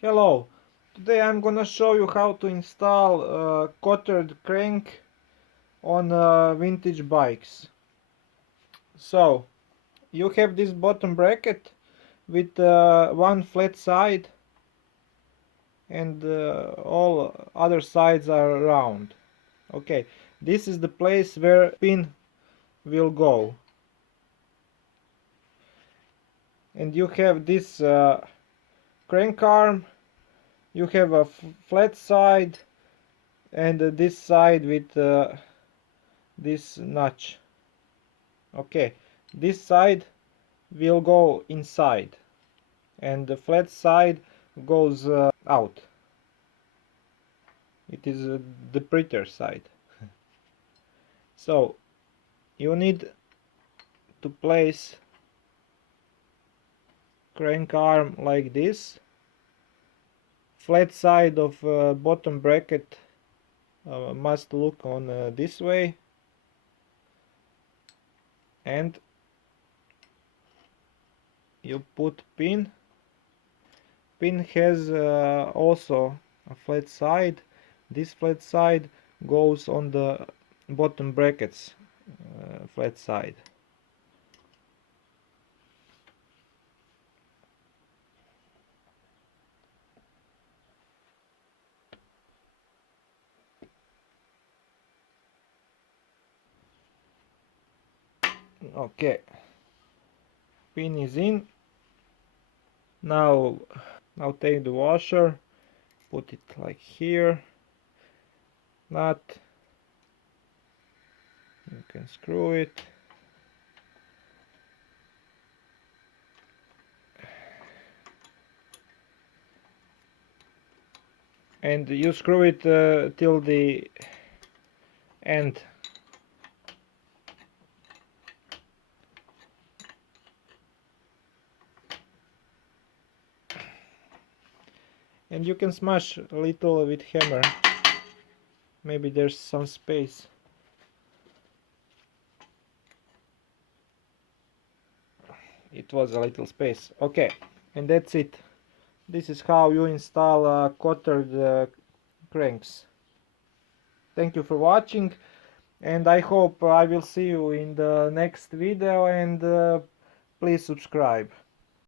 Hello, today I'm gonna show you how to install a Cottered crank on vintage bikes. So, you have this bottom bracket with one flat side and all other sides are round. Okay, this is the place where pin will go. And you have this crank arm, you have a flat side and this side with this notch. Okay, this side will go inside and the flat side goes out. It is the prettier side. So you need to place crank arm like this. Flat side of bottom bracket must look on this way, and you put pin. Pin has also a flat side. This flat side goes on the bottom brackets flat side. Okay, pin is in. Now take the washer, put it like here, nut, you can screw it, and you screw it till the end. And you can smash a little with hammer, maybe there's some space. It was a little space. Okay, and that's it. This is how you install Cottered cranks. Thank you for watching, and I hope I will see you in the next video, and please subscribe.